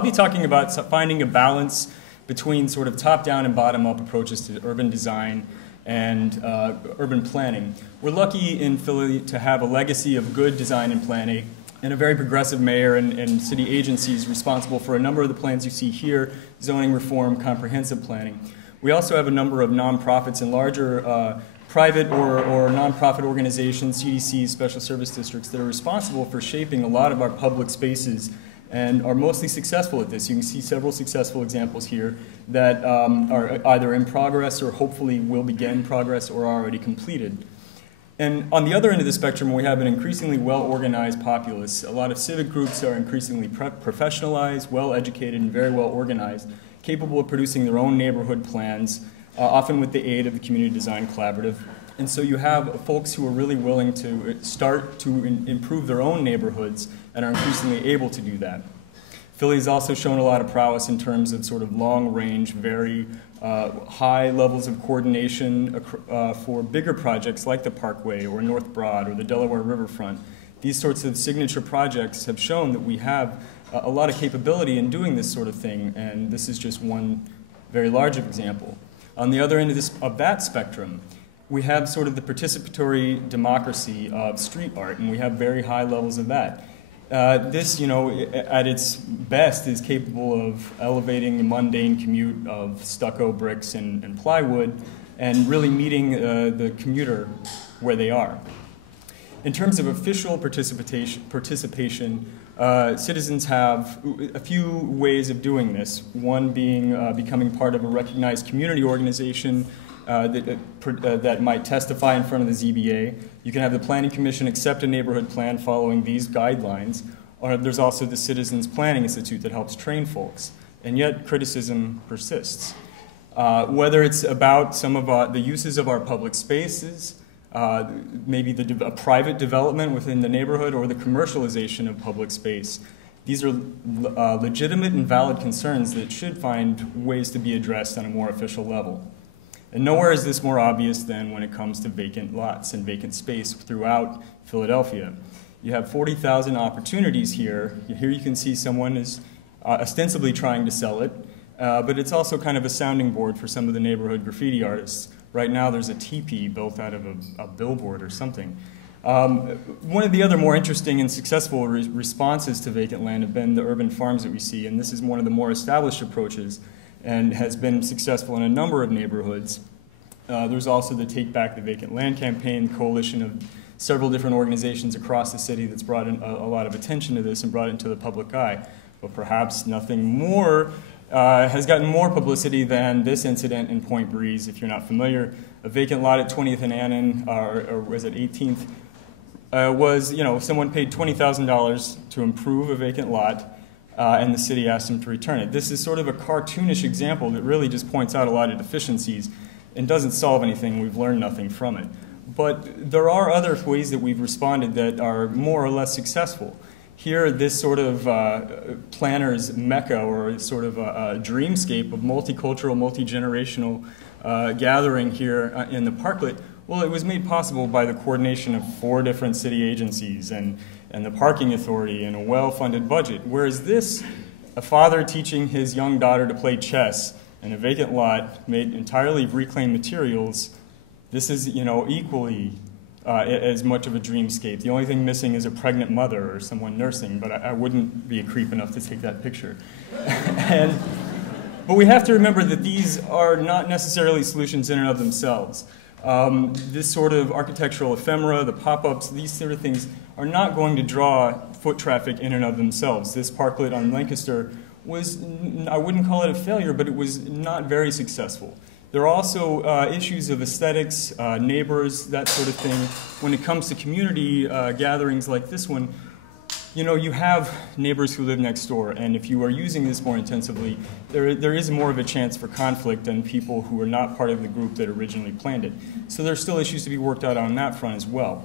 I'll be talking about finding a balance between sort of top-down and bottom-up approaches to urban design and urban planning. We're lucky in Philly to have a legacy of good design and planning and a very progressive mayor and city agencies responsible for a number of the plans you see here: zoning reform, comprehensive planning. We also have a number of nonprofits and larger private or nonprofit organizations, CDCs, special service districts, that are responsible for shaping a lot of our public spaces and are mostly successful at this. You can see several successful examples here that are either in progress or hopefully will begin progress or are already completed. And on the other end of the spectrum, we have an increasingly well-organized populace. A lot of civic groups are increasingly professionalized, well-educated, and very well-organized, capable of producing their own neighborhood plans, often with the aid of the Community Design Collaborative. And so you have folks who are really willing to start to improve their own neighborhoods and are increasingly able to do that. Philly has also shown a lot of prowess in terms of sort of long-range, very high levels of coordination for bigger projects like the Parkway or North Broad or the Delaware Riverfront. These sorts of signature projects have shown that we have a lot of capability in doing this sort of thing, and this is just one very large example. On the other end of that spectrum, we have sort of the participatory democracy of street art, and we have very high levels of that. This, at its best, is capable of elevating the mundane commute of stucco, bricks, and plywood, and really meeting the commuter where they are. In terms of official participation, citizens have a few ways of doing this. One being becoming part of a recognized community organization that might testify in front of the ZBA. You can have the Planning Commission accept a neighborhood plan following these guidelines. Or there's also the Citizens Planning Institute that helps train folks. And yet criticism persists. Whether it's about some of the uses of our public spaces, maybe a private development within the neighborhood, or the commercialization of public space. These are legitimate and valid concerns that should find ways to be addressed on a more official level. And nowhere is this more obvious than when it comes to vacant lots and vacant space throughout Philadelphia. You have 40,000 opportunities here. Here you can see someone is ostensibly trying to sell it, but it's also kind of a sounding board for some of the neighborhood graffiti artists. Right now there's a teepee built out of a billboard or something. One of the other more interesting and successful responses to vacant land have been the urban farms that we see, and this is one of the more established approaches and has been successful in a number of neighborhoods. There's also the Take Back the Vacant Land campaign, coalition of several different organizations across the city that's brought in a lot of attention to this and brought it into the public eye. But perhaps nothing more has gotten more publicity than this incident in Point Breeze. If you're not familiar, a vacant lot at 20th and Annan, or was it 18th, someone paid $20,000 to improve a vacant lot, and the city asked them to return it. This is sort of a cartoonish example that really just points out a lot of deficiencies and doesn't solve anything. We've learned nothing from it. But there are other ways that we've responded that are more or less successful. Here, this sort of planner's mecca, or sort of a dreamscape of multicultural, multi-generational gathering here in the parklet, well, it was made possible by the coordination of 4 different city agencies and the parking authority and a well-funded budget. Whereas this, a father teaching his young daughter to play chess in a vacant lot made entirely of reclaimed materials, this is, equally as much of a dreamscape. The only thing missing is a pregnant mother or someone nursing, but I wouldn't be a creep enough to take that picture. But we have to remember that these are not necessarily solutions in and of themselves. This sort of architectural ephemera, the pop-ups, these sort of things are not going to draw foot traffic in and of themselves. This parklet on Lancaster was, I wouldn't call it a failure, but it was not very successful. There are also issues of aesthetics, neighbors, that sort of thing. When it comes to community gatherings like this one, you have neighbors who live next door, and if you are using this more intensively, there is more of a chance for conflict than people who are not part of the group that originally planned it. So there are still issues to be worked out on that front as well.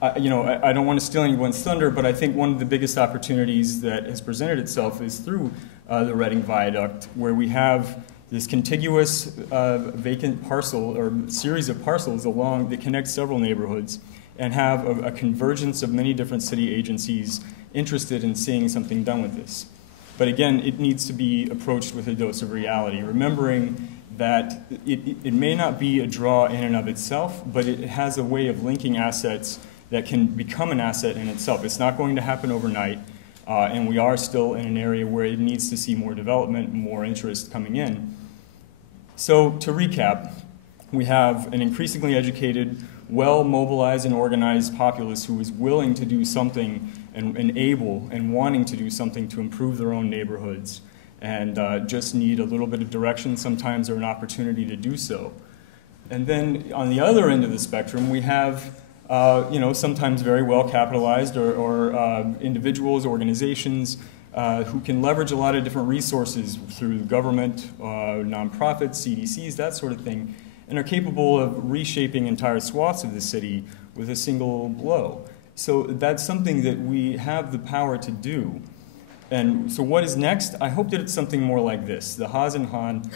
I don't want to steal anyone's thunder, but I think one of the biggest opportunities that has presented itself is through the Reading Viaduct, where we have this contiguous vacant parcel, or series of parcels along that connect several neighborhoods, and have a convergence of many different city agencies interested in seeing something done with this. But again, it needs to be approached with a dose of reality, remembering that it may not be a draw in and of itself, but it has a way of linking assets that can become an asset in itself. It's not going to happen overnight, and we are still in an area where it needs to see more development, more interest coming in. So to recap, we have an increasingly educated, well-mobilized and organized populace who is willing to do something and able and wanting to do something to improve their own neighborhoods, and just need a little bit of direction sometimes or an opportunity to do so. And then on the other end of the spectrum, we have sometimes very well capitalized or individuals, organizations who can leverage a lot of different resources through government, nonprofits, CDCs, that sort of thing, and are capable of reshaping entire swaths of the city with a single blow. So that's something that we have the power to do. And so what is next? I hope that it's something more like this. The Haas and Hahn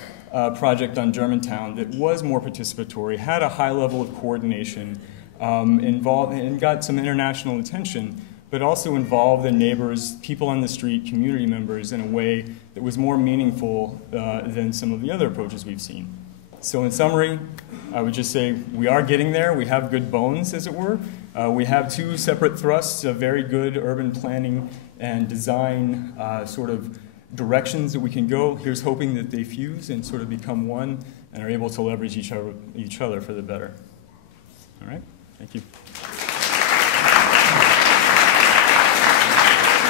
project on Germantown that was more participatory, had a high level of coordination, involved and got some international attention, but also involved the neighbors, people on the street, community members in a way that was more meaningful than some of the other approaches we've seen. So in summary, I would just say we are getting there. We have good bones, as it were. We have two separate thrusts of very good urban planning and design sort of directions that we can go. Here's hoping that they fuse and sort of become one and are able to leverage each other for the better. All right, thank you.